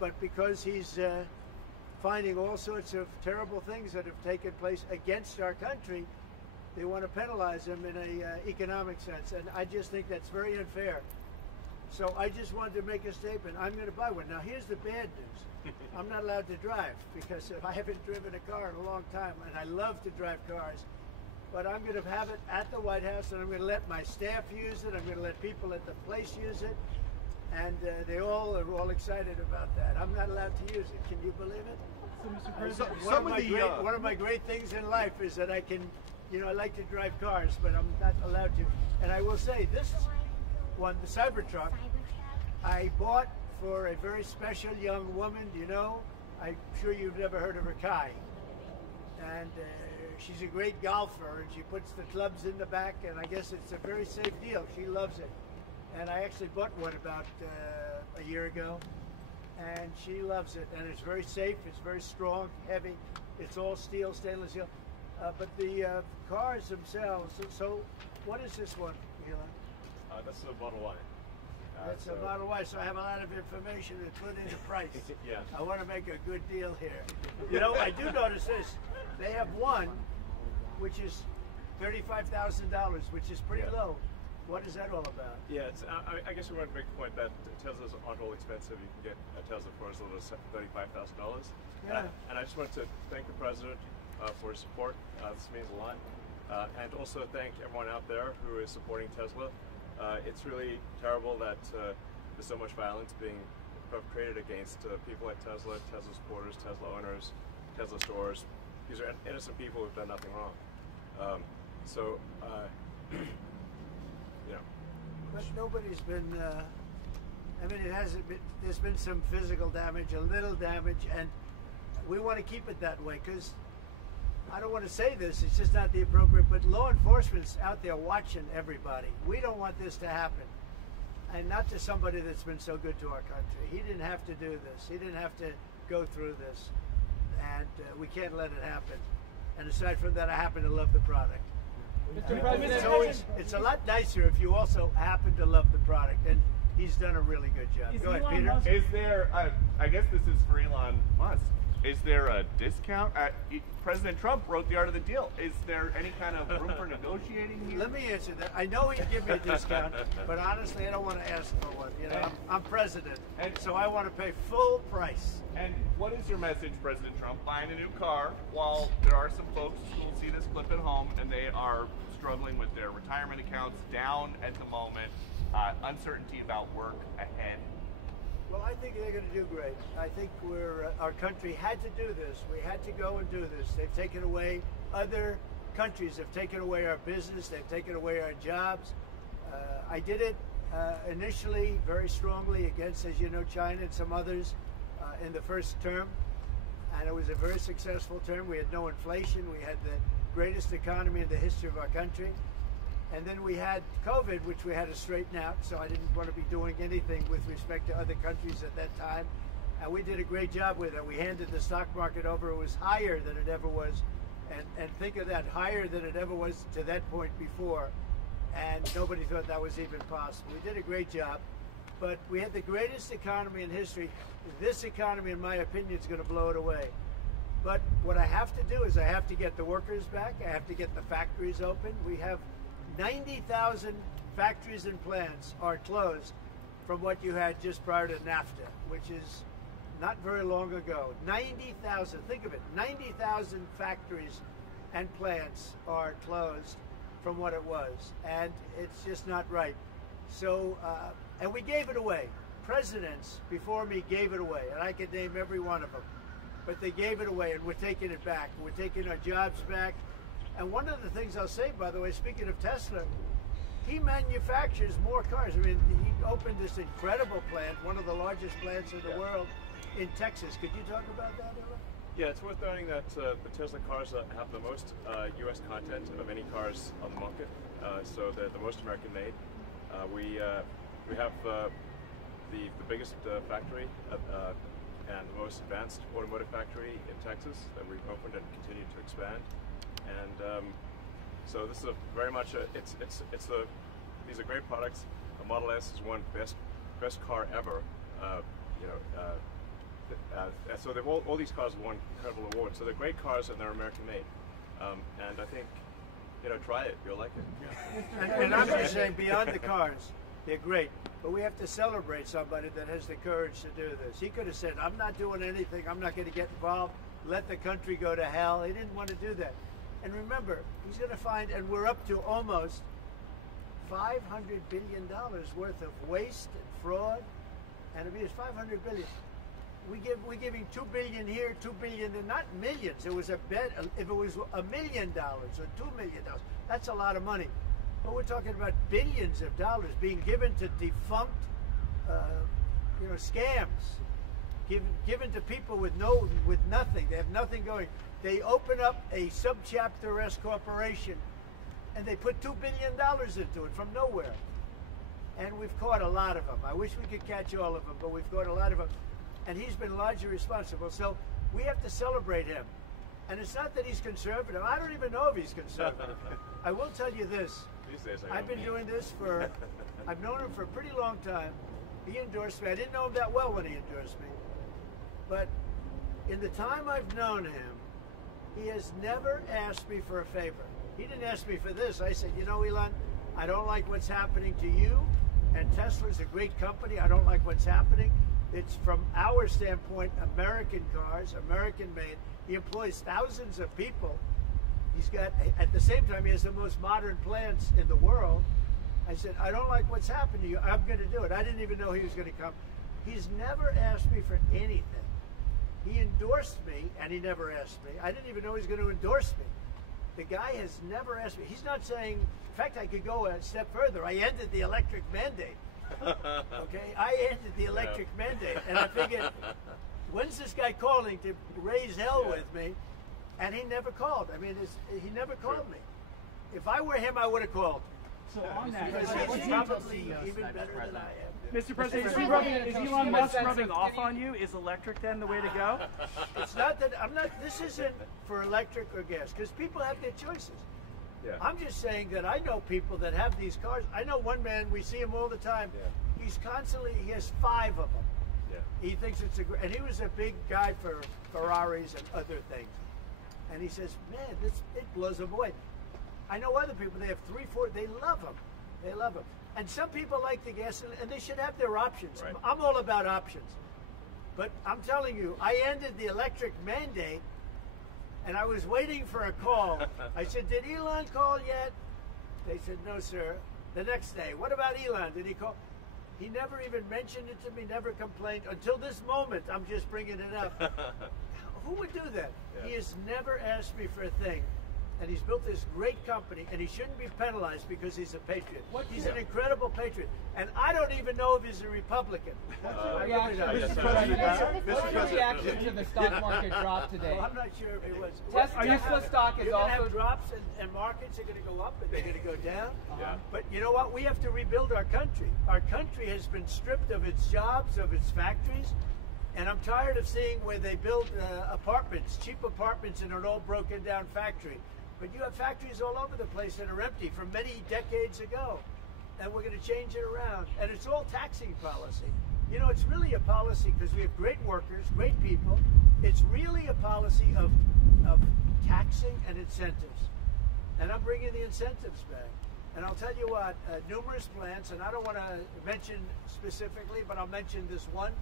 but because he's finding all sorts of terrible things that have taken place against our country, they want to penalize him in a economic sense, and I just think that's very unfair. So I just wanted to make a statement. I'm going to buy one. Now here's the bad news. I'm not allowed to drive because I haven't driven a car in a long time, and I love to drive cars. But I'm going to have it at the White House, and I'm going to let my staff use it. I'm going to let people at the place use it, and they are all excited about that. I'm not allowed to use it. Can you believe it? So, Mr. President, one of my great things in life is that I can, I like to drive cars, but I'm not allowed to. And I will say, this one, the Cybertruck, I bought for a very special young woman. Do you know? I'm sure you've never heard of her, Kai. And she's a great golfer, and she puts the clubs in the back, and I guess it's a very safe deal. She loves it. And I actually bought one about a year ago, and she loves it. And it's very safe, it's very strong, heavy. It's all steel, stainless steel. But the cars themselves, so what is this one, Elon? That's a Model Y. That's a Model Y, so I have a lot of information to put into price. Yeah. I want to make a good deal here. I do notice this. They have one, which is $35,000, which is pretty low. What is that all about? Yeah, I guess we want to make the point that Teslas aren't all expensive. You can get a Tesla for as little as $35,000. Yeah. And I just want to thank the President for his support. This means a lot. And also thank everyone out there who is supporting Tesla. It's really terrible that there's so much violence being perpetrated against people like Tesla, Tesla supporters, Tesla owners, Tesla stores. These are innocent people who've done nothing wrong. But nobody's been, it hasn't been, there's been some physical damage, a little damage, and we want to keep it that way because I don't want to say this, it's just not the appropriate, but law enforcement's out there watching everybody. We don't want this to happen. And not to somebody that's been so good to our country. He didn't have to do this. He didn't have to go through this. And we can't let it happen. And aside from that, I happen to love the product. Mr. President, it's a lot nicer if you also happen to love the product. And he's done a really good job. Go ahead, Peter. Is there, I guess this is for Elon Musk. Is there a discount? President Trump wrote the art of the deal. Is there any kind of room for negotiating here? Let me answer that. I know he'd give me a discount, but honestly, I don't want to ask for one. I'm president, and so I want to pay full price. And what is your message, President Trump? Buying a new car while there are some folks who will see this clip at home and they are struggling with their retirement accounts down at the moment, uncertainty about work ahead. Well, I think they're going to do great. I think our country had to do this. We had to go and do this. They've taken away, other countries have taken away our business. They've taken away our jobs. I did it initially very strongly against, as you know, China and some others in the first term. And it was a very successful term. We had no inflation. We had the greatest economy in the history of our country. And then we had COVID, which we had to straighten out, so I didn't want to be doing anything with respect to other countries at that time. And we did a great job with it. We handed the stock market over. It was higher than it ever was. And think of that, higher than it ever was to that point before. And nobody thought that was even possible. We did a great job. But we had the greatest economy in history. This economy, in my opinion, is going to blow it away. But what I have to do is I have to get the workers back. I have to get the factories open. We have 90,000 factories and plants are closed from what you had just prior to NAFTA, which is not very long ago. 90,000, think of it, 90,000 factories and plants are closed from what it was, and it's just not right. So, and we gave it away. Presidents before me gave it away, and I could name every one of them, but they gave it away, and we're taking it back. We're taking our jobs back. And one of the things I'll say, by the way, speaking of Tesla, he manufactures more cars. I mean, he opened this incredible plant, one of the largest plants in the world, in Texas. Could you talk about that, Ella? Yeah, it's worth noting that the Tesla cars have the most U.S. content of any cars on the market, so they're the most American made. We have the biggest factory and the most advanced automotive factory in Texas that we've opened and continue to expand. And so this is very much these are great products. The Model S is one best car ever. So all these cars have won incredible awards. So they're great cars and they're American made. And I think, try it. You'll like it. And I'm just saying, beyond the cars, they're great. But we have to celebrate somebody that has the courage to do this. He could have said, I'm not doing anything. I'm not going to get involved. Let the country go to hell. He didn't want to do that. And remember, he's going to find, and we're up to almost $500 billion worth of waste and fraud. And I mean, it's $500 billion. We're giving $2 billion here, $2 billion there, not millions. It was a bet. If it was $1 million or $2 million, that's a lot of money. But we're talking about billions of dollars being given to defunct, scams, given to people with nothing. They have nothing going. They open up a subchapter S corporation, and they put $2 billion into it from nowhere. And we've caught a lot of them. I wish we could catch all of them, but we've caught a lot of them. And he's been largely responsible. So we have to celebrate him. And it's not that he's conservative. I don't even know if he's conservative. I will tell you this. These days, I've been doing this I've known him for a pretty long time. He endorsed me. I didn't know him that well when he endorsed me. But in the time I've known him, he has never asked me for a favor. He didn't ask me for this. I said, Elon, I don't like what's happening to you. And Tesla's a great company. I don't like what's happening. It's, from our standpoint, American cars, American made. He employs thousands of people. He's got, at the same time, he has the most modern plants in the world. I said, I don't like what's happened to you. I'm going to do it. I didn't even know he was going to come. He's never asked me for anything. He endorsed me, and he never asked me. I didn't even know he was going to endorse me. The guy has never asked me. He's not saying, in fact, I could go a step further. I ended the electric mandate. Okay, I ended the electric mandate, and I figured, when's this guy calling to raise hell with me? And he never called. I mean, he never called me. If I were him, I would have called. So on that, because he's probably even better than I am. Mr. President, is Elon Musk rubbing off on you? Is electric then the way to go? It's not that this isn't for electric or gas, because people have their choices. Yeah. I'm just saying that I know people that have these cars. I know one man, we see him all the time. Yeah. He has 5 of them. Yeah. He thinks it's and he was a big guy for Ferraris and other things. And he says, man, it blows him away. I know other people, they have 3, 4, they love them. They love them. And some people like the gas, and they should have their options. Right. I'm all about options. But I'm telling you, I ended the electric mandate, and I was waiting for a call. I said, did Elon call yet? They said, no, sir. The next day, what about Elon? Did he call? He never even mentioned it to me, never complained. Until this moment, I'm just bringing it up. Who would do that? Yeah. He has never asked me for a thing. And he's built this great company, and he shouldn't be penalized because he's a patriot. He's an incredible patriot. And I don't even know if he's a Republican. Mr. reaction to the stock market drop today? Well, I'm not sure if it was. Tesla stock is you're also... going to have drops, and markets are going to go up, and they're going to go down. But you know what? We have to rebuild our country. Our country has been stripped of its jobs, of its factories. And I'm tired of seeing where they build apartments, cheap apartments in an old broken down factory. But you have factories all over the place that are empty from many decades ago. And we're going to change it around. And it's all taxing policy. It's really a policy because we have great workers, great people. It's really a policy of taxing and incentives. And I'm bringing the incentives back. And I'll tell you what, numerous plants, and I don't want to mention specifically, but I'll mention this one.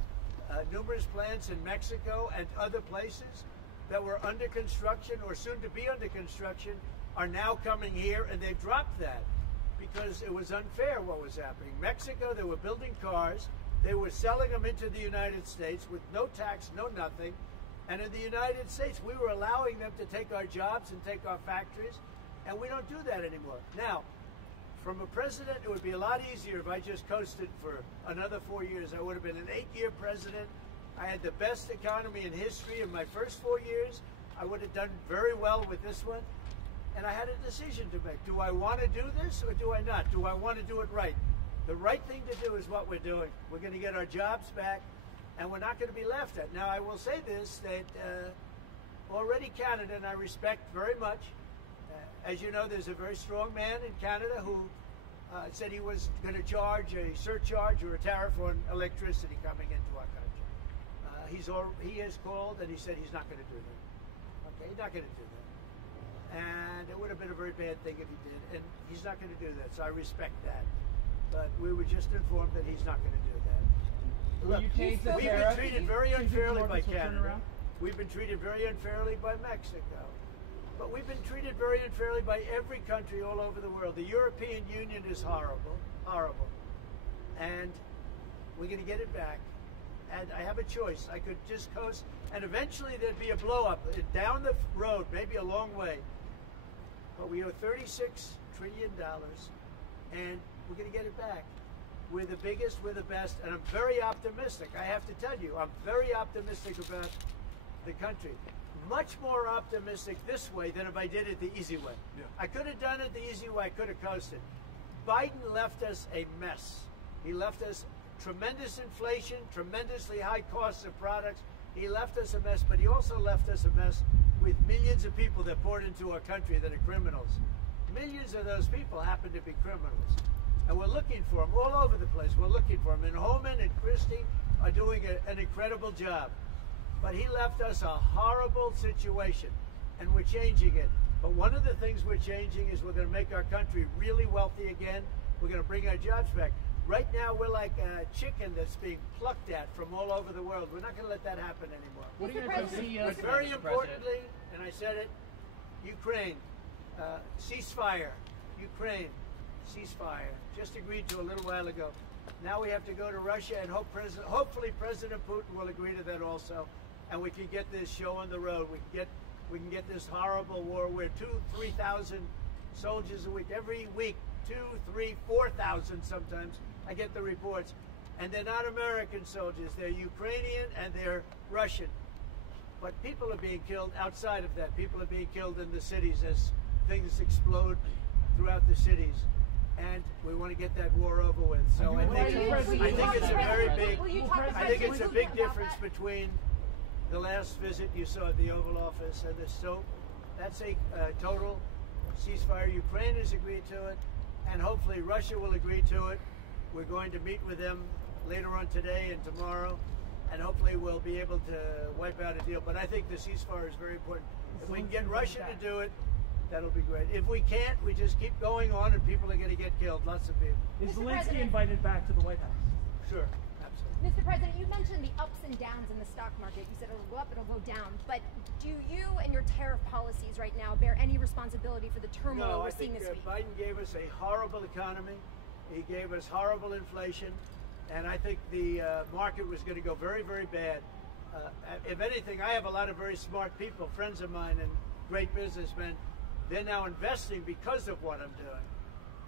Numerous plants in Mexico and other places that were under construction or soon to be under construction are now coming here, and they dropped that because it was unfair what was happening. Mexico, they were building cars, they were selling them into the United States with no tax, no nothing, and in the United States we were allowing them to take our jobs and take our factories, and we don't do that anymore. Now, from a president, it would be a lot easier if I just coasted for another 4 years. I would have been an 8-year president. I had the best economy in history in my first 4 years. I would have done very well with this one. And I had a decision to make. Do I want to do this or do I not? Do I want to do it right? The right thing to do is what we're doing. We're going to get our jobs back, and we're not going to be laughed at. Now, I will say this, that already Canada, and I respect very much, as you know, there's a very strong man in Canada who said he was going to charge a surcharge or a tariff on electricity coming into our country. he has called and he said he's not going to do that. Okay, he's not going to do that. And it would have been a very bad thing if he did, and he's not going to do that, so I respect that. But we were just informed that he's not going to do that. Look, we've been treated very unfairly by Canada. We've been treated very unfairly by Mexico. But we've been treated very unfairly by every country all over the world. The European Union is horrible, horrible. And we're going to get it back. And I have a choice. I could just coast, and eventually there'd be a blow-up down the road, maybe a long way. But we owe $36 trillion, and we're going to get it back. We're the biggest, we're the best, and I'm very optimistic. I have to tell you, I'm very optimistic about the country. Much more optimistic this way than if I did it the easy way. Yeah. I could have done it the easy way, I could have coasted. Biden left us a mess. He left us tremendous inflation, tremendously high costs of products. He left us a mess, but he also left us a mess with millions of people that poured into our country that are criminals. Millions of those people happen to be criminals. And we're looking for them all over the place. We're looking for them. And Holman and Christie are doing an incredible job. But he left us a horrible situation, and we're changing it. But one of the things we're changing is we're going to make our country really wealthy again. We're going to bring our jobs back. Right now, we're like a chicken that's being plucked at from all over the world. We're not going to let that happen anymore. What are you going to do? But very importantly, and I said it, Ukraine, ceasefire. Ukraine, ceasefire. Just agreed to a little while ago. Now we have to go to Russia, and hopefully President Putin will agree to that also, and we can get this show on the road. We can get this horrible war where 2,000-3,000 soldiers a week, every week, 2,000, 3,000, 4,000 sometimes. I get the reports, and they're not American soldiers. They're Ukrainian and they're Russian. But people are being killed outside of that. People are being killed in the cities as things explode throughout the cities. And we want to get that war over with. So I think it's a very big, I think it's a big difference between the last visit you saw at the Oval Office and this. So that's a total ceasefire. Ukraine has agreed to it, and hopefully Russia will agree to it. We're going to meet with them later on today and tomorrow, and hopefully we'll be able to wipe out a deal. But I think the ceasefire is very important. If we can get Russia to do it, that'll be great. If we can't, we just keep going on, and people are going to get killed. Lots of people. Is Zelensky invited back to the White House? Sure, absolutely. Mr. President, you mentioned the ups and downs in the stock market. You said it'll go up, it'll go down. But do you and your tariff policies right now bear any responsibility for the turmoil we're seeing this week? Biden gave us a horrible economy. He gave us horrible inflation. And I think the market was going to go very, very bad. If anything, I have a lot of very smart people, friends of mine and great businessmen. They're now investing because of what I'm doing.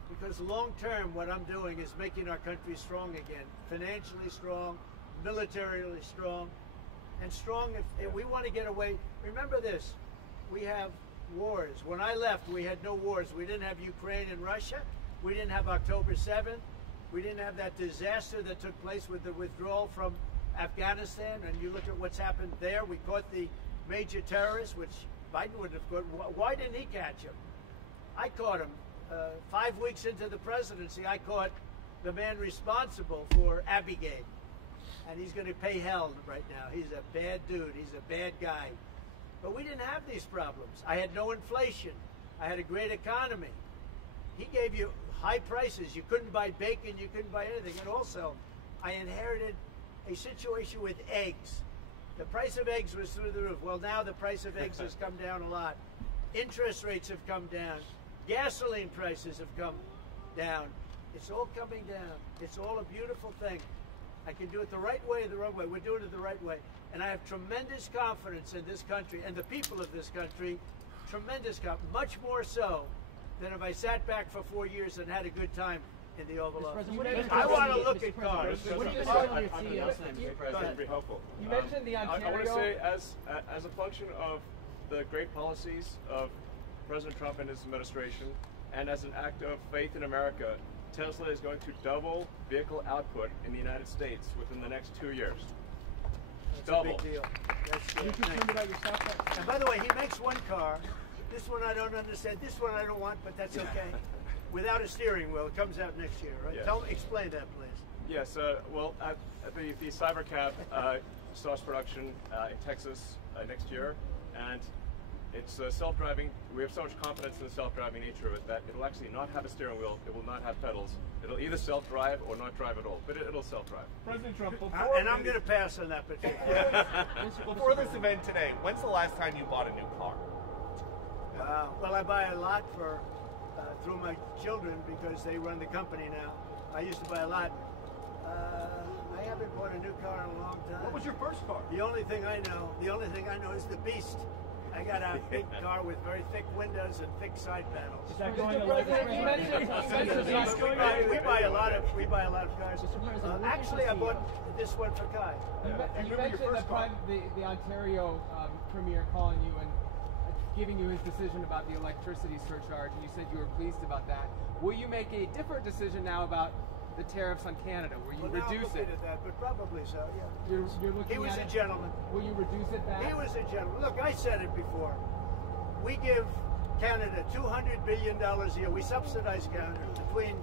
Because long term, what I'm doing is making our country strong again. Financially strong, militarily strong, and strong if we want to get away. Remember this, we have wars. When I left, we had no wars. We didn't have Ukraine and Russia. We didn't have October 7th. We didn't have that disaster that took place with the withdrawal from Afghanistan. And you look at what's happened there. We caught the major terrorist, which Biden wouldn't have caught. Why didn't he catch him? I caught him. 5 weeks into the presidency, I caught the man responsible for Abiegate. And he's going to pay hell right now. He's a bad dude. He's a bad guy. But we didn't have these problems. I had no inflation. I had a great economy. He gave you high prices. You couldn't buy bacon. You couldn't buy anything. And also, I inherited a situation with eggs. The price of eggs was through the roof. Well, now the price of eggs has come down a lot. Interest rates have come down. Gasoline prices have come down. It's all coming down. It's all a beautiful thing. I can do it the right way or the wrong way. We're doing it the right way. And I have tremendous confidence in this country and the people of this country. Tremendous confidence. Much more so than if I sat back for 4 years and had a good time in the Oval Office. I want to look at cars. What are you going to do on your CEO's name, Mr. President? Be helpful. You mentioned the Ontario. I want to say, as a function of the great policies of President Trump and his administration, and as an act of faith in America, Tesla is going to double vehicle output in the United States within the next 2 years. That's Double. a big deal. That's You concerned about yourself? And by the way, he makes one car. This one I don't understand. This one I don't want, but that's okay. Without a steering wheel, it comes out next year, right? Yes. Explain that, please. Yes. Well, at the Cybercab, starts production in Texas next year, and it's self-driving. We have so much confidence in the self-driving nature of it that it'll actually not have a steering wheel. It will not have pedals. It'll either self-drive or not drive at all, but it'll self-drive. President Trump, and I'm going to pass on that particular. Before this event today, when's the last time you bought a new car? Well, I buy a lot through my children because they run the company now. I used to buy a lot. I haven't bought a new car in a long time. What was your first car? The only thing I know is the Beast. I got a big car with very thick windows and thick side panels. Is that going electric? We buy a lot of cars. Actually, I bought this one for Kai. You mentioned the Ontario Premier calling you and giving you his decision about the electricity surcharge, and you said you were pleased about that. Will you make a different decision now about the tariffs on Canada? Will you reduce it? That, but probably so, yeah. You're looking he was at a gentleman. Will you reduce it back? He was a gentleman. Look, I said it before. We give Canada $200 billion a year. We subsidize Canada between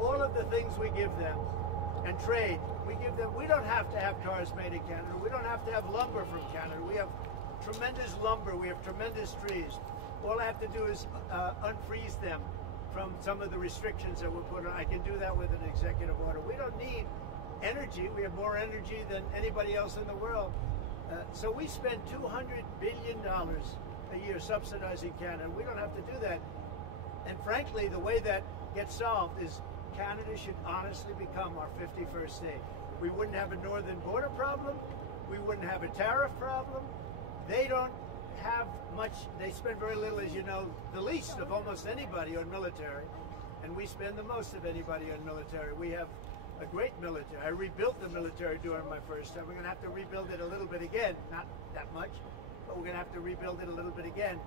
all of the things we give them and trade. We give them. We don't have to have cars made in Canada. We don't have to have lumber from Canada. We have tremendous lumber. We have tremendous trees. All I have to do is unfreeze them from some of the restrictions that were put on. I can do that with an executive order. We don't need energy. We have more energy than anybody else in the world. So we spend $200 billion a year subsidizing Canada. We don't have to do that. And frankly, the way that gets solved is Canada should honestly become our 51st state. We wouldn't have a northern border problem. We wouldn't have a tariff problem. They don't have much, they spend very little, as you know, the least of almost anybody on military, and we spend the most of anybody on military. We have a great military. I rebuilt the military during my first time. We're going to have to rebuild it a little bit again, not that much, but we're going to have to rebuild it a little bit again.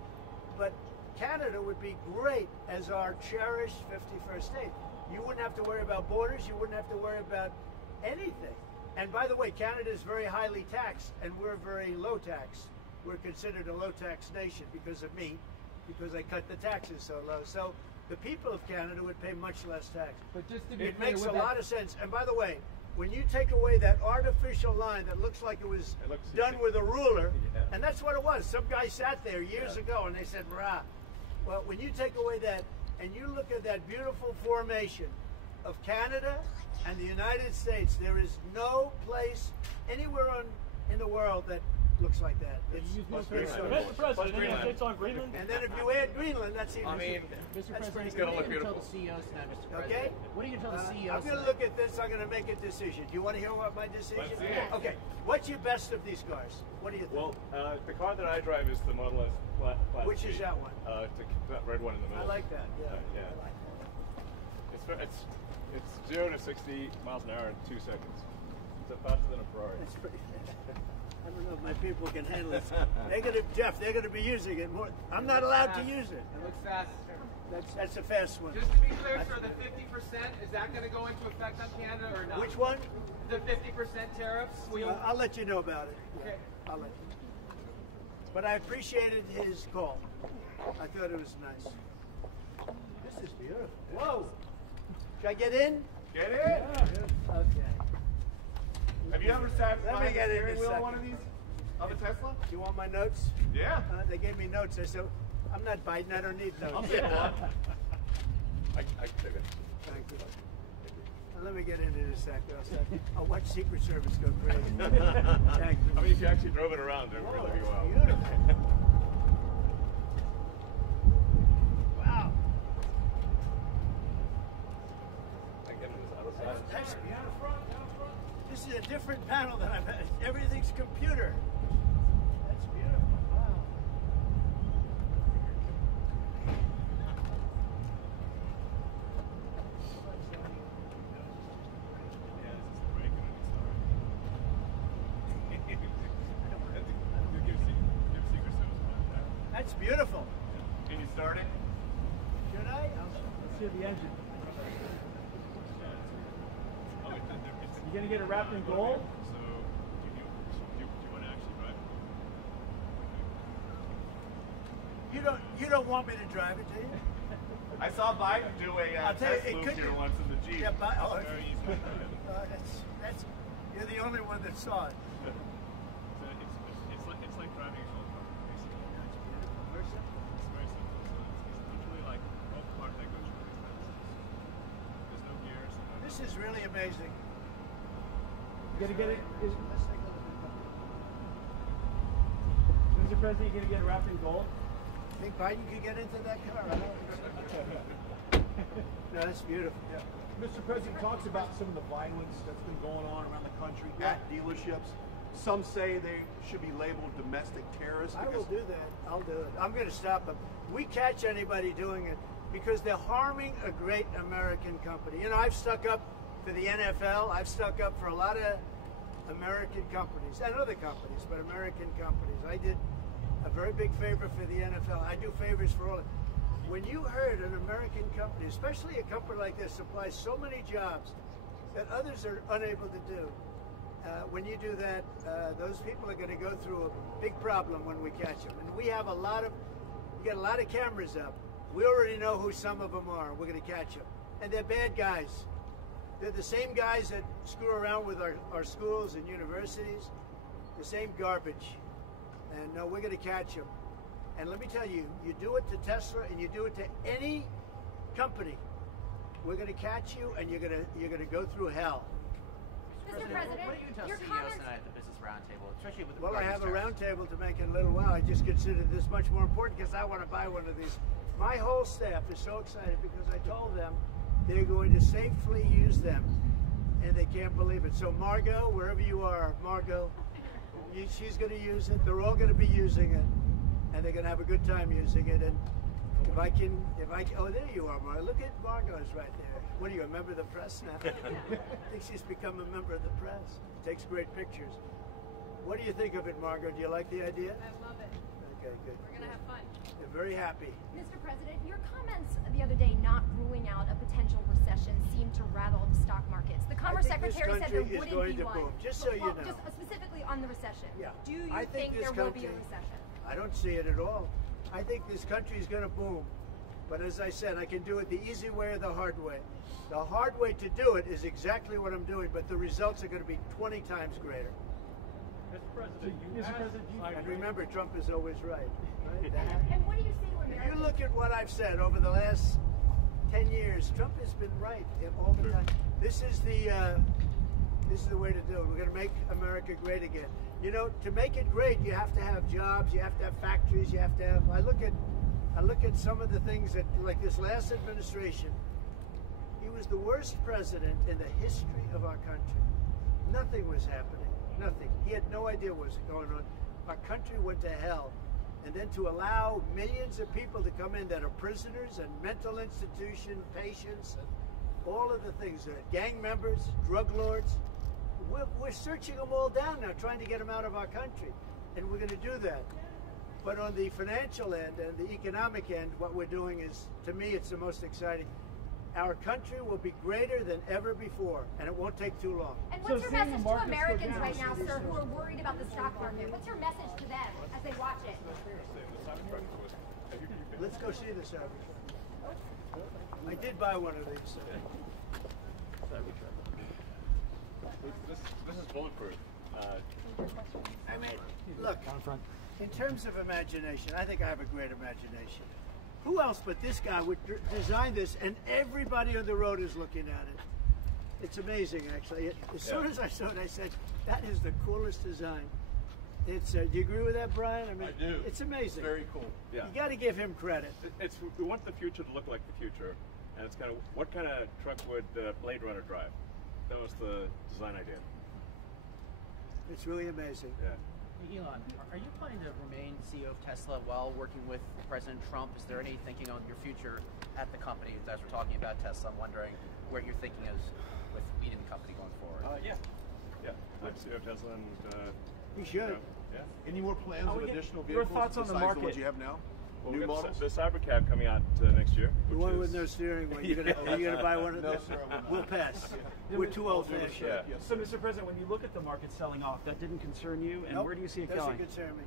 But Canada would be great as our cherished 51st state. You wouldn't have to worry about borders. You wouldn't have to worry about anything. And by the way, Canada is very highly taxed, and we're very low tax. We're considered a low-tax nation because of me, because I cut the taxes so low. So the people of Canada would pay much less tax. But just to be it clear, makes a lot of sense. And by the way, when you take away that artificial line that looks like it was done with a ruler, and that's what it was. Some guy sat there years ago and they said, "Rah." Well, when you take away that and you look at that beautiful formation of Canada and the United States, there is no place anywhere in the world that looks like that. Mr. President, it's on Greenland. And then if you add Greenland, that's even. I mean, Mr. President, it's going to look beautiful. Tell the CEOs now, Mr. President. Okay. What are you going to tell the CEOs? I'm going to look at this. I'm going to make a decision. Do you want to hear what my decision is? Okay. What's your best of these cars? What do you think? Well, the car that I drive is the Model S Plaid. Which is that one? That red one in the middle. I like that. Yeah. Yeah. I like that. It's 0 to 60 miles an hour in 2 seconds. It's faster than a Ferrari. It's pretty fast. I don't know if my people can handle it. Jeff, they're going to be using it more. I'm not allowed to use it. It looks fast. That's a fast one. Just to be clear, sir, the 50%, is that going to go into effect on Canada or not? Which one? The 50% tariffs? I'll let you know about it. Yeah, okay. I'll let you know. But I appreciated his call. I thought it was nice. This is beautiful. Whoa! Should I get in? Get in! Yeah. Okay. Have you ever sat Let me behind the get in steering this wheel of second. one of these? Of a Tesla? Do you want my notes? Yeah. They gave me notes. I said, I'm not Biden. I don't need notes. I'll take one. I can take it. Thank you. Now, let me get into this sector. I'll watch Secret Service go crazy. Thank you. I mean, if you actually drove it around, it would really be wild. Beautiful. Wow. I can get on this other side. That's beautiful. This is a different panel than I've had. Everything's computer. That's beautiful. Wow. That's beautiful. Can you start it? Should I? Let's hear the engine. You gonna get it wrapped in gold? So, do you want to actually drive? You don't want me to drive it, do you? I saw Biden do a I'll tell you, test it move could here be- once in the Jeep. Yeah, Very easy. that's you're the only one that saw it. This is really amazing. You gonna get it? Let's take a look at Mr. President, you gonna get it wrapped in gold? that. Think Biden could get into that car? I don't know. No, that's beautiful. Yeah. Mr. President talks about some of the violence that's been going on around the country at dealerships. Some say they should be labeled domestic terrorists. I will do that. I'll do it. I'm going to stop them. We catch anybody doing it because they're harming a great American company. You know, I've stuck up for the NFL. I've stuck up for a lot of American companies and other companies, but American companies. I did a very big favor for the NFL. I do favors for all of them. When you heard an American company, especially a company like this, supplies so many jobs that others are unable to do, when you do that, those people are going to go through a big problem when we catch them. And we have we got a lot of cameras up. We already know who some of them are. We're going to catch them. And they're bad guys. They're the same guys that screw around with our schools and universities, the same garbage. And no, we're going to catch them. And let me tell you, you do it to Tesla and you do it to any company, we're going to catch you and you're going to go through hell. Mr. President, what do you tell your CEOs comments. tonight at the Business Roundtable, especially with the Well, I have a tariffs? roundtable to make in a little while. I just consider this much more important because I want to buy one of these. My whole staff is so excited because I told them they're going to safely use them, and they can't believe it. So Margot, wherever you are, Margot, she's going to use it. They're all going to be using it, and they're going to have a good time using it. And if I can, oh, there you are, Margot. Look at Margot's right there. What are you, a member of the press now? I think she's become a member of the press. Takes great pictures. What do you think of it, Margot? Do you like the idea? I love it. Okay, good. We're going to have fun. They're very happy. Mr. President, your comments the other day not ruling out a potential recession seemed to rattle the stock markets. The Commerce I think this Secretary said there country is wouldn't going be to one. boom, just so you know. Just specifically on the recession. Yeah. Do you I think this there will be a country- recession? I don't see it at all. I think this country is going to boom. But as I said, I can do it the easy way or the hard way. The hard way to do it is exactly what I'm doing, but the results are going to be 20 times greater. Mr. President, And remember, Trump is always right. And what do you say to If Americans? you look at what I've said over the last 10 years, Trump has been right all the time. This is the way to do it. We're going to make America great again. You know, to make it great, you have to have jobs, you have to have factories, you have to have. I look at some of the things that, like this last administration, he was the worst president in the history of our country. Nothing was happening. Nothing. He had no idea what was going on. Our country went to hell. And then to allow millions of people to come in that are prisoners and mental institution patients and all of the things, gang members, drug lords, we're searching them all down now, trying to get them out of our country. And we're going to do that. But on the financial end and the economic end, what we're doing is, to me, it's the most exciting. Our country will be greater than ever before, and it won't take too long. And what's your message to Americans right now, sir, who are worried about the stock market? What's your message to them as they watch it? Let's go see this arbitrage. I did buy one of these. This is bulletproof. I mean, look, in terms of imagination, I think I have a great imagination. Who else but this guy would design this, and everybody on the road is looking at it? It's amazing, actually. As soon as I saw it, I said, that is the coolest design. It's. Do you agree with that, Brian? I mean, I do. It's amazing. It's very cool. Yeah. You got to give him credit. We want the future to look like the future, and it's kind of what kind of truck would Blade Runner drive? That was the design idea. It's really amazing. Yeah. Elon, are you planning to remain CEO of Tesla while working with President Trump? Is there any thinking on your future at the company? As we're talking about Tesla, I'm wondering where your thinking is with leading the company going forward. Yeah. I'm CEO of Tesla, and He should. yeah. Any more plans of additional your vehicles thoughts on the besides the ones market? you have now? Well, New we got models? the Cybercab coming out next year. The which one with is- no steering wheel. Are you gonna buy one of No, those? sir, I will not. We'll pass. We're too old fashioned. Yeah. Yes, So, sir. Mr. President, when you look at the market selling off, that didn't concern you, and Nope, where do you see it doesn't going? concern me.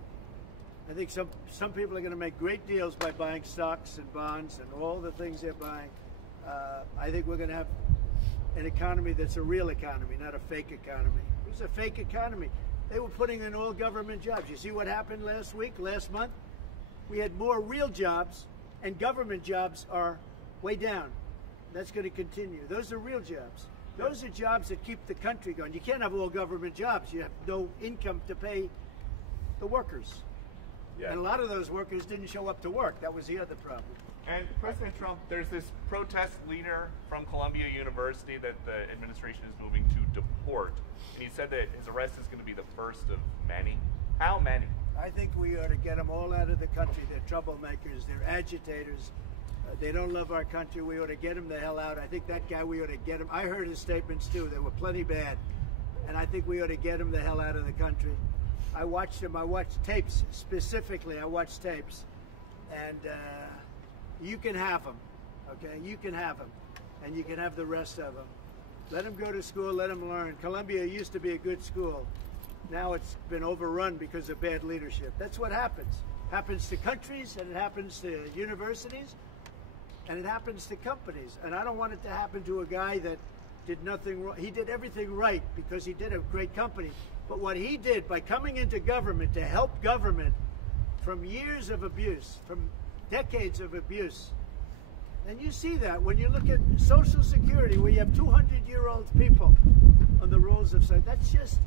I think some people are going to make great deals by buying stocks and bonds and all the things they're buying. I think we're going to have an economy that's a real economy, not a fake economy. It was a fake economy. They were putting in all government jobs. You see what happened last month? We had more real jobs, and government jobs are way down. That's going to continue. Those are real jobs. Those are jobs that keep the country going. You can't have all government jobs. You have no income to pay the workers. Yeah. And a lot of those workers didn't show up to work. That was the other problem. And President Trump, there's this protest leader from Columbia University that the administration is moving to deport. And he said that his arrest is going to be the first of many. How many? I think we ought to get them all out of the country. They're troublemakers. They're agitators. They don't love our country. We ought to get him the hell out. I think that guy, we ought to get him. I heard his statements too. They were plenty bad. And I think we ought to get him the hell out of the country. I watched him. I watched tapes specifically. I watched tapes. And you can have them. Okay? You can have them. And you can have the rest of them. Let them go to school. Let them learn. Columbia used to be a good school. Now it's been overrun because of bad leadership. That's what happens. Happens to countries, and it happens to universities, and it happens to companies. And I don't want it to happen to a guy that did nothing wrong. He did everything right because he did a great company. But what he did by coming into government to help government from years of abuse, from decades of abuse, and you see that when you look at Social Security, where you have 200-year-old people on the rolls of society. That's just,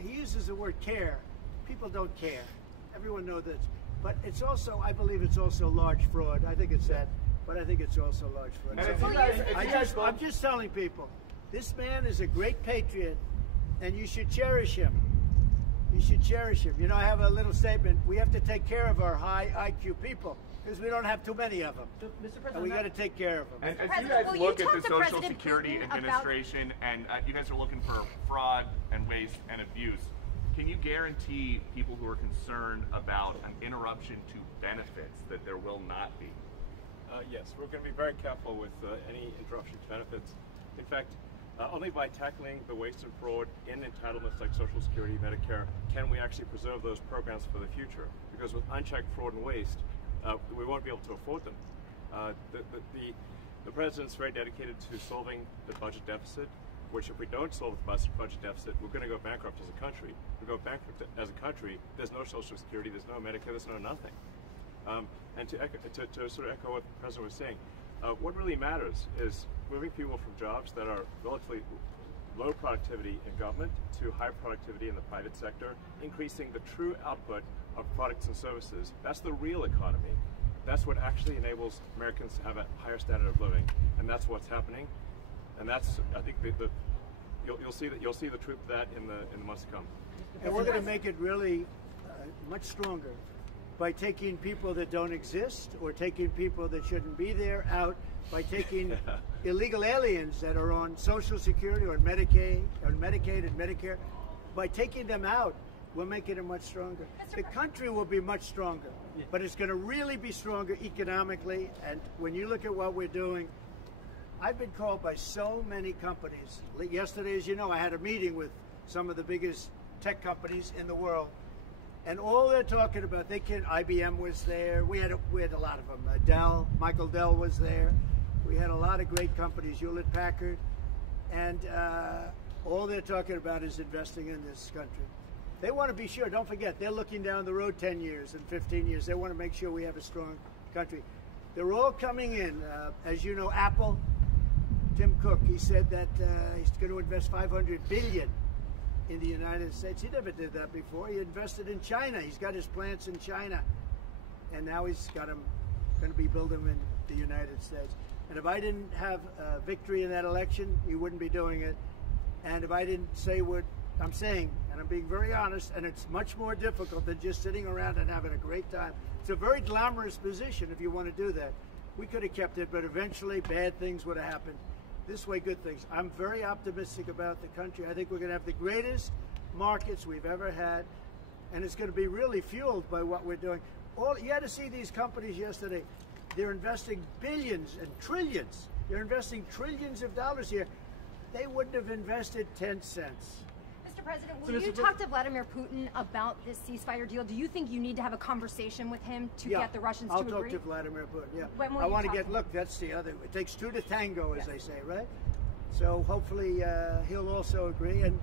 he uses the word care. People don't care. Everyone knows that. But it's also, I believe it's also large fraud. I think it's that, but I think it's also large fraud. So I'm just telling people, this man is a great patriot, and you should cherish him. You should cherish him. You know, I have a little statement. We have to take care of our high IQ people because we don't have too many of them. So, Mr. President, and we got to take care of them. And as you guys look at the Social Security Administration and you guys are looking for fraud and waste and abuse, can you guarantee people who are concerned about an interruption to benefits that there will not be? Yes, we're going to be very careful with any interruption to benefits. In fact, only by tackling the waste and fraud in entitlements like Social Security, Medicare, can we actually preserve those programs for the future. Because with unchecked fraud and waste, we won't be able to afford them. The president's very dedicated to solving the budget deficit, which if we don't solve the budget deficit, we're going to go bankrupt as a country. If we go bankrupt as a country, there's no Social Security, there's no Medicare, there's no nothing. And to sort of echo what the president was saying, what really matters is moving people from jobs that are relatively low productivity in government to high productivity in the private sector, increasing the true output of products and services. That's the real economy. That's what actually enables Americans to have a higher standard of living, and that's what's happening. And that's, I think, you'll see the truth of that in the months to come. And we're going to make it really much stronger by taking people that don't exist or taking people that shouldn't be there out, by taking illegal aliens that are on Social Security or Medicaid and Medicare. By taking them out, we're making it much stronger. The country will be much stronger, but it's going to really be stronger economically. And when you look at what we're doing, I've been called by so many companies. Yesterday, as you know, I had a meeting with some of the biggest tech companies in the world. And all they're talking about, IBM was there. We had a lot of them. Dell, Michael Dell was there. We had a lot of great companies, Hewlett Packard. And all they're talking about is investing in this country. They want to be sure, don't forget, they're looking down the road 10 years and 15 years. They want to make sure we have a strong country. They're all coming in. As you know, Apple, Tim Cook, he said that he's going to invest $500 billion in the United States. He never did that before. He invested in China. He's got his plants in China. And now he's got them, going to be building them in the United States. And if I didn't have victory in that election, he wouldn't be doing it. And if I didn't say what I'm saying, and I'm being very honest, and it's much more difficult than just sitting around and having a great time. It's a very glamorous position if you want to do that. We could have kept it, but eventually bad things would have happened. This way, good things. I'm very optimistic about the country. I think we're going to have the greatest markets we've ever had, and it's going to be really fueled by what we're doing. You had to see these companies yesterday. They're investing billions and trillions. They're investing trillions of dollars here. They wouldn't have invested 10 cents. Mr. President, will you talk to Vladimir Putin about this ceasefire deal? Do you think you need to have a conversation with him to get the Russians to agree? I'll talk to Vladimir Putin, yeah. I want to get, look, that's the other, it takes two to tango, as they say, right? So hopefully he'll also agree, and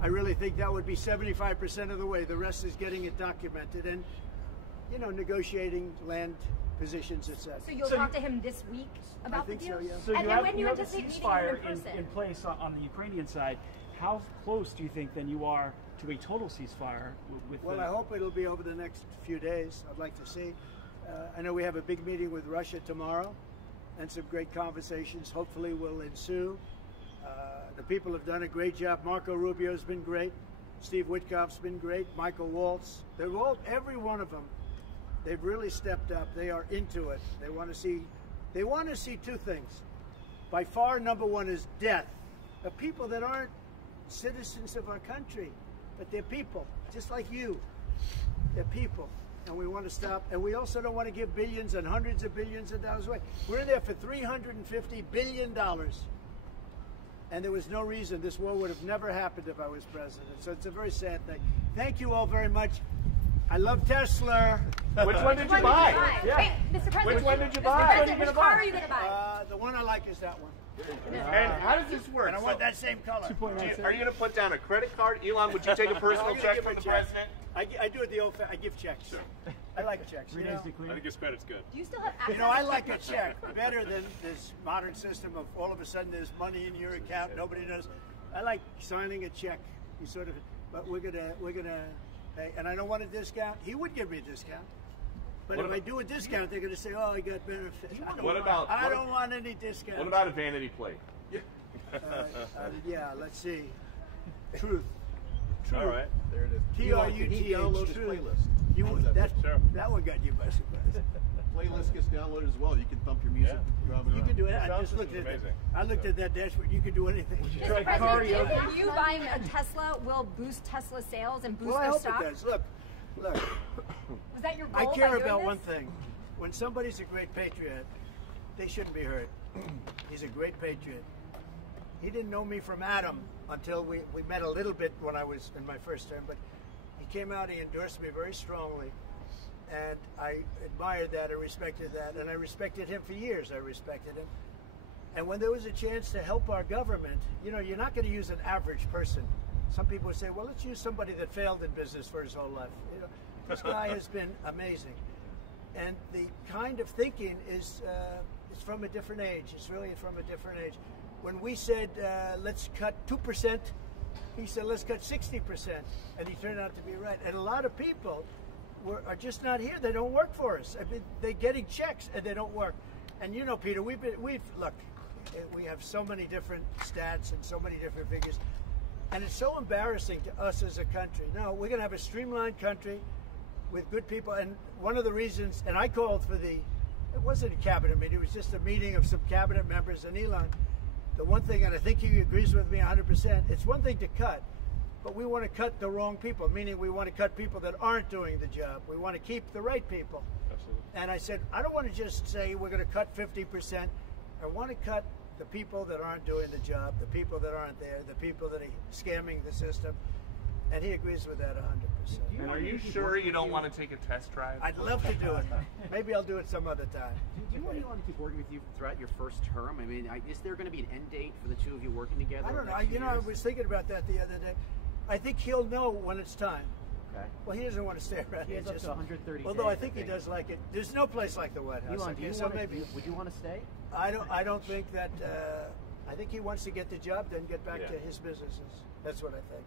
I really think that would be 75% of the way. The rest is getting it documented. And negotiating land positions, etc. So you'll talk to him this week about the deal? So, yeah. So And you when have, do you you have a anticipate meeting him ceasefire in person? in place on the Ukrainian side. How close do you think then you are to a total ceasefire with Well, I hope it'll be over the next few days. I'd like to see. I know we have a big meeting with Russia tomorrow, and some great conversations hopefully will ensue. The people have done a great job. Marco Rubio's been great. Steve Witkoff's been great. Michael Waltz. They're all, every one of them, they've really stepped up. They are into it. They want to see two things. By far, number one is death of people that aren't citizens of our country, but they're people, just like you. They're people, and we want to stop. And we also don't want to give billions and hundreds of billions of dollars away. We're in there for $350 billion. And there was no reason this war would have never happened if I was president. So it's a very sad thing. Thank you all very much. I love Tesla. Which one did you buy? Yeah. Wait, Mr. President. Which one did you buy? Mr. President, which car are you going to buy? The one I like is that one. And how does this work? And I want that same color. Are you going to put down a credit card? Elon, would you take a personal check from the president? I do it the old I give checks. Sure. I like checks. I think his credit's good. Do you still have access? I like a check better than this modern system of all of a sudden there's money in your account, nobody knows. I like signing a check. You sort of, but we're gonna pay, and I don't want a discount. He would give me a discount, but if I do a discount, they're gonna say, "Oh, he got benefits." I don't want any discount. What about a vanity plate? Yeah, let's see. Truth. All right, there it is. TRUTH. Download his Truth. playlist. That one got you by surprise. Playlist gets downloaded as well. You can thump your music. Yeah. You can do it. I Sound just looked system's at it. amazing. I looked at that dashboard. You can do anything. Mr. President, if you buying a Tesla will boost Tesla sales and boost Well, I their hope stock? it does. Look. Was that your goal I by care doing about this? one thing. When somebody's a great patriot, they shouldn't be hurt. He's a great patriot. He didn't know me from Adam until we met a little bit when I was in my first term, but he came out, he endorsed me very strongly, and I admired that, I respected that, and I respected him for years. I respected him. And when there was a chance to help our government, you're not going to use an average person. Some people would say, well, let's use somebody that failed in business for his whole life. This guy has been amazing. And the kind of thinking is from a different age. It's really from a different age. When we said, let's cut 2%, he said, let's cut 60%. And he turned out to be right. And a lot of people are just not here. They don't work for us. I mean, they're getting checks and they don't work. And Peter, look, we have so many different stats and so many different figures. And it's so embarrassing to us as a country. No, we're going to have a streamlined country with good people. And one of the reasons, and I called for it wasn't a cabinet meeting, it was just a meeting of some cabinet members and Elon. The one thing, and I think he agrees with me 100%, it's one thing to cut, but we want to cut the wrong people, meaning we want to cut people that aren't doing the job. We want to keep the right people. Absolutely. And I said, I don't want to just say we're going to cut 50%. I want to cut the people that aren't doing the job, the people that aren't there, the people that are scamming the system. And he agrees with that 100%. And are you sure you don't want to take a test drive? I'd love to do it. Maybe I'll do it some other time. Do you want Elon to keep working with you throughout your first term? I mean, is there going to be an end date for the two of you working together? I don't know. next few I years? was thinking about that the other day. I think he'll know when it's time. Okay. Well, he doesn't want to stay around He here. has up to 130 Although I days, think he does like it. There's no place like the White House. Elon, Okay, so maybe would you want to stay? I don't think that. I think he wants to get the job done, get back to his businesses. That's what I think.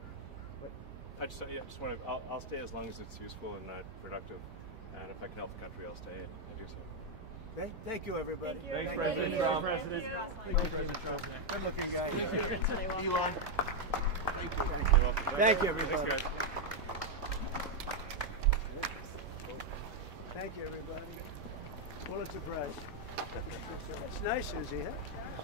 I just want to. I'll stay as long as it's useful and productive, and if I can help the country, I'll stay and do so. Okay. Thank you, everybody. Thanks, Thank President you. Trump. President. Good looking guy. Elon, Thank you, everybody. Thanks, guys. Thank you, everybody. Pulitzer Prize. It's nice, Susie, huh?